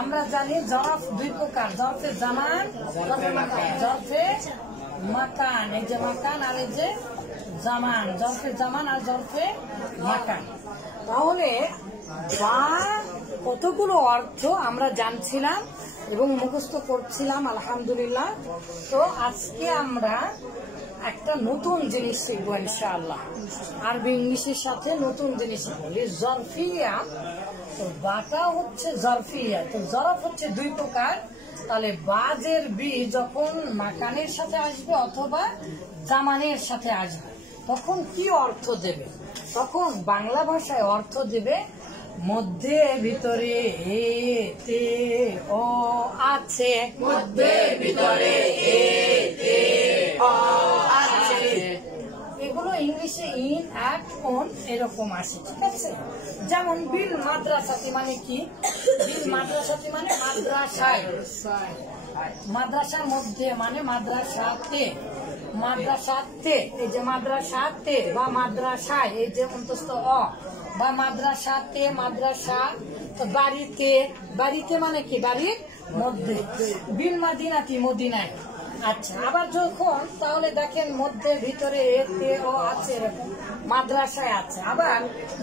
আমরা জানি জরফ দুই প্রকার, জরফে জামান, জরফে মাকান। এই যে মাকান আর এই যে জামান, জরফে জামান আর জরফে মাকান। তাহলে বা কতগুলো অর্থ আমরা জানছিলাম এবং মুখস্থ করছিলাম আলহামদুলিল্লাহ। তো আজকে আমরা একটা নতুন জিনিস শিখবো ইনশাআল্লাহ, আরবি ইংলিশের সাথে নতুন জিনিস শিখবো। জরফিয়া, তো বাটা হচ্ছে জরফিয়া। তো জরফ হচ্ছে দুই প্রকার। তাহলে বাজের বি যখন মাকানের সাথে আসবে অথবা জামানের সাথে আসবে তখন কি অর্থ দেবে? তখন বাংলা ভাষায় অর্থ দেবে মধ্যে ভিতরে এ তে ও আছে, মধ্যে ভিতরে এ তে ও আছে। এগুলো ইংলিশে ইন অ্যাট অন এরকম আসে, ঠিক আছে? যেমন বিল মাদ্রাসাতি মানে কি? বিল মাদ্রাসাতি মানে মাদ্রাসায়, মাদ্রাসার মধ্যে মানে মাদ্রাসাতে, মাদ্রাসাতে। এই যে মাদ্রাসাতে বা মাদ্রাসায়, এই যে অন্তস্থ অ, বা মাদ্রাসাতে, মাদ্রাসা। তো বাড়িতে, বাড়িতে মানে কি? বাড়ির মধ্যে। বিল মাদিনাতি মদিনায়। আচ্ছা, আবার যখন তাহলে দেখেন মধ্যে ভিতরে এতে ও আছে এরকম মাদ্রাসায় আছে। আবার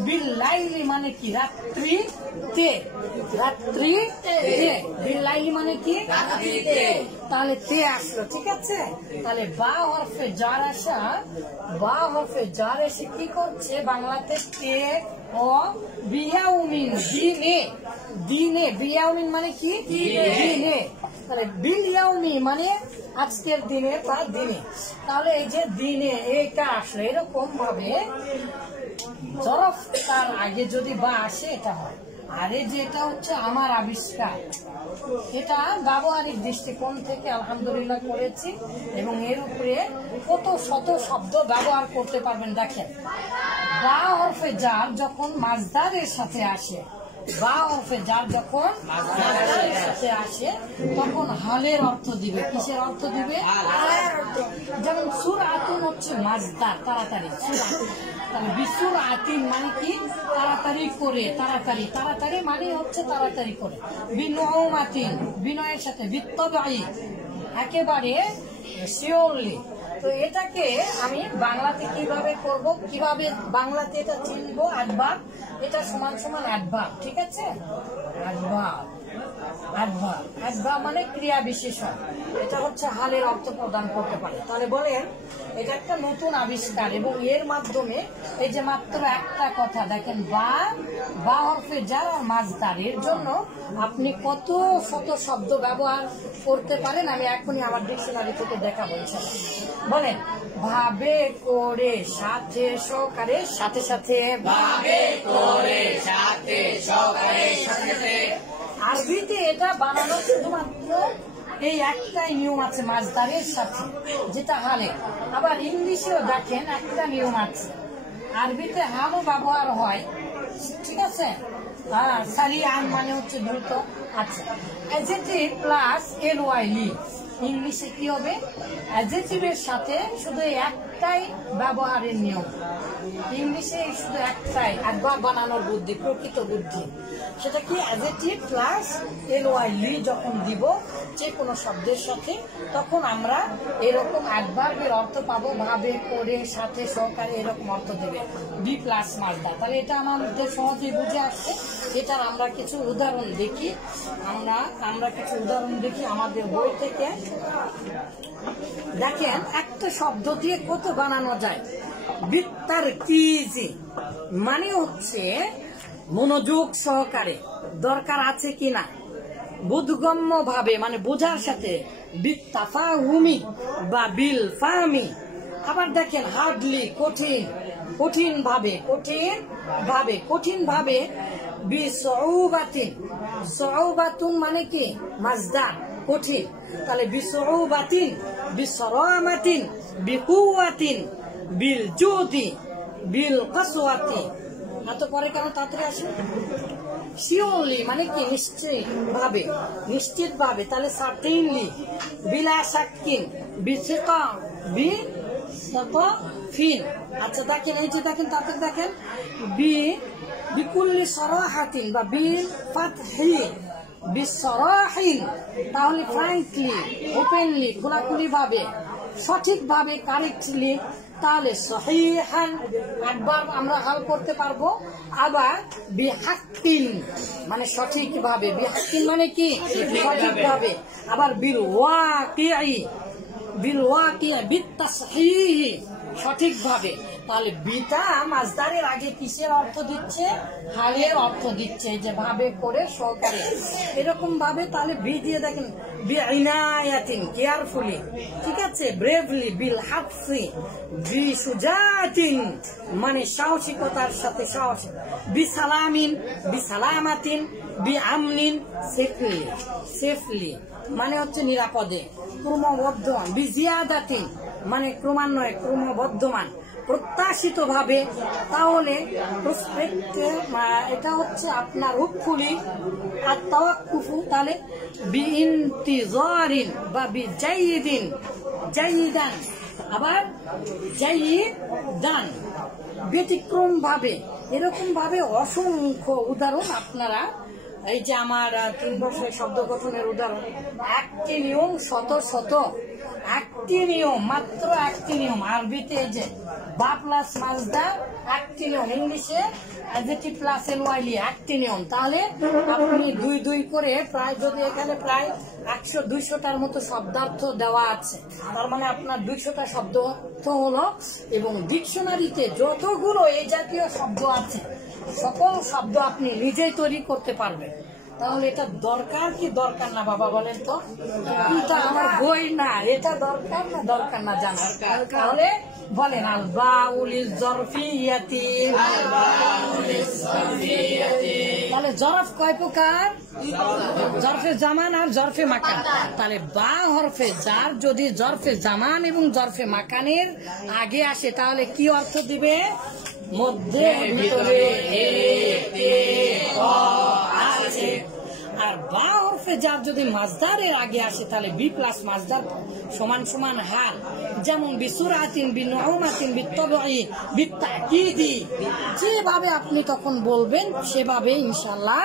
বিল লাইলি মানে কি? রাত্রিতে, রাত্রিতে। বিল লাইলি মানে কি? রাত্রিতে। তাহলে তে আসলো, ঠিক আছে? তাহলে বা হরফে জার আসা, বা হরফে জার এসে কি করছে বাংলাতে? তে ও বিয়াউমিন, দিনে, দিনে। বিয়াউমিন মানে কি? দিনে। তাহলে বিল ইয়াউমি মানে আজকের দিনে বা দিনে। তাহলে এই যে দিনে এটা আসলে এরকম ভাবে জরফ তার আগে যদি বা আসে এটা হয়। আর এই যে এটা হচ্ছে আমার আবিষ্কার, এটা ব্যবহারিক দৃষ্টিকোণ থেকে আলহামদুলিল্লাহ করেছি এবং এর উপরে কত শত শব্দ ব্যবহার করতে পারবেন। দেখেন, বা হরফে জার যখন মাজদারের সাথে আসে, বা হরফে জার যখন মাজদারের সাথে আসে তখন হালের অর্থ দিবে। কিসের অর্থ দিবে? যেমন সুরআতুন হচ্ছে মাজদার, তাড়াতাড়ি, সুরআতুন। তাহলে বিসুর আতিন মানে কি? তাড়াতাড়ি করে, তাড়াতাড়ি, তাড়াতাড়ি মানে হচ্ছে তাড়াতাড়ি করে। বিনউমাতিন, বিনয়ের সাথে, বিত্তবাই একেবারে শিওরলি। তো এটাকে আমি বাংলাতে কিভাবে করব, কিভাবে বাংলাতে এটা চিনবো? অ্যাডভার্ব, এটা সমান সমান অ্যাডভার্ব, ঠিক আছে? অ্যাডভার্ব, অ্যাডভার্ব, অ্যাডভার্ব মানে ক্রিয়া বিশেষণ। এটা হচ্ছে হালের অর্থ প্রদান করতে পারে। তাহলে বলেন এটা একটা নতুন আবিষ্কার এবং এর মাধ্যমে এই যে মাত্র একটা কথা দেখেন, বা, বা হরফে জার আর মাজদার, এর জন্য আপনি কত শত শব্দ ব্যবহার করতে পারেন আমি এখনই আমার ডিকশনারি থেকে দেখাবো ইনশাআল্লাহ। বলেন, ভাবে করে, সাথে সহকারে, সাথে সাথে, ভাবে করে, সাথে সহকারে, সাথে সাথে। আরবিতে এটা বানানো শুধুমাত্র এই একটাই নিয়ম আছে মাজদারের সাথে, যেটা হালে। আবার ইংলিশেও দেখেন একটা নিয়ম আছে, আরবিতে হালও ব্যবহার হয়, ঠিক আছে? হ্যাঁ, সারিআন মানে হচ্ছে দ্রুত। আচ্ছা, অ্যাডজেক্টিভ প্লাস এলওয়াইলি, ইংলিশে কি হবে? অ্যাডজেক্টিভের সাথে শুধু একটাই ব্যবহারের নিয়ম, ইংলিশে শুধু একটাই অ্যাডভার্ব বানানোর বুদ্ধি, প্রকৃত বুদ্ধি। সেটা কি? অ্যাডজেক্টিভ প্লাস এলওয়াইলি যখন দিব যে কোনো শব্দের সাথে, তখন আমরা এরকম অ্যাডভার্বের অর্থ পাবো। ভাবে করে, সাথে সহকারে, এরকম অর্থ দেবে বি প্লাস মাজদার। তাহলে এটা আমাদের সহজেই বুঝে আসছে। এটার আমরা কিছু উদাহরণ দেখি, আমরা কিছু উদাহরণ দেখি আমাদের বই থেকে। দেখেন একটা শব্দ দিয়ে কত বানানো যায়। বিতারকিজি মানে হচ্ছে মনোযোগ সহকারে, দরকার আছে কিনা, বোধগম্য ভাবে মানে বোঝার সাথে, বিত্তাফাহুমি বা বিল ফাহমি। আবার দেখেন হার্ডলি কঠিন, কঠিন ভাবে, কঠিন ভাবে, কঠিন ভাবে। বিসউবাতিন, সউবাতুন মানে কি? মাজদার, কঠিন। তাহলে বিসউবাতিন, বিসরামাতিন, বিকুওয়াতিন, বিল জুদি, বিল কাসওয়াতি। এত পরে কেন তাড়াতাড়ি আসে? শিওরলি মানে কি? নিশ্চয়ই ভাবে, নিশ্চিত ভাবে। তাহলে সার্টেনলি, বিলা শাক্কিন, বিসিকা, বি তারপর ফিন। আচ্ছা দেখেন এই যে দেখেন, তারপরে দেখেন বিকুল্লি সরাহাতিন বা বিল ফাতহি বিসরাহিন, তাহলে ফ্র্যাঙ্কলি, ওপেনলি, খোলাখুলি ভাবে, সঠিকভাবে, কারেক্টলি, তাহলে সহিহান একবার আমরা হাল করতে পারবো। আবার বিহাক্কিন মানে সঠিকভাবে, বিহাক্কিন মানে কি সঠিকভাবে। আবার বিল ওয়াকি বিত্তাসহিহি সঠিকভাবে। তাহলে বিটা মাসদারের আগে কিসের অর্থ দিচ্ছে? হালের অর্থ দিচ্ছে, যে ভাবে করে সহকারে এরকম ভাবে। তাহলে বি দিয়ে দেখেন বিইনায়াতিন কেয়ারফুলি, ঠিক আছে, ব্রেভলি, বিল হাফসি বিশুজাতিন মানে সাহসিকতার সাথে সাহস, বিসালামিন বিসালামাতিন বিআমনিন সেফলি মানে হচ্ছে নিরাপদে, ক্রমবর্ধমান, বিজিয়াদাতিন মানে ক্রমান্বয়ে, ক্রমবর্ধমান, প্রত্যাশিত ভাবে। তাহলে এটা হচ্ছে আপনার হুপফুলি আর তাওয়াক্কুফু, তাহলে বিইনতিজারিন বা বিজাইদিন জাইদান, আবার জাইদান ব্যতিক্রম ভাবে। এরকম ভাবে অসংখ্য উদাহরণ আপনারা, এই যে আমার 3 বছরের শব্দ গঠনের উদাহরণ, একটি নিয়ম শত শত, একটি নিয়ম, মাত্র একটি নিয়ম। আরবিতে যে বা প্লাস মাজদা একটি নিয়ম, ইংলিশে অ্যাডজেক্টিভ প্লাস এনওয়াইলি একটি নিয়ম। তাহলে আপনি 2 করে প্রায়, যদি এখানে প্রায় 100-200টার মতো শব্দার্থ দেওয়া আছে, তার মানে আপনার 200টা শব্দার্থ হলো। এবং ডিকশনারিতে যতগুলো এই জাতীয় শব্দ আছে সকল শব্দ আপনি নিজেই তৈরি করতে পারবেন। তাহলে এটা দরকার কি দরকার না বাবা বলেন তো? এটা আমার বই না, এটা দরকার না দরকার না জানা। তাহলে বলেন আল বাউলিজ জরফিয়াতি, তাহলে জরফ কয় প্রকার? জরফে জামান আর জরফে মাকান। তাহলে বা হরফে জার যদি জরফে জামান এবং জরফে মাকানের আগে আসে তাহলে কি অর্থ দিবে? মধ্যে, ভিতরে আছে। আর বা হরফে জার যদি মাজদারের আগে আসে তাহলে বি প্লাস মাজদার সমান সমান হাল, যেমন বিসুরাতিন, বিনুমাতিন, বিত্তাবঈ, বিত্তাকিদি, যেভাবে আপনি তখন বলবেন সেভাবে ইনশাআল্লাহ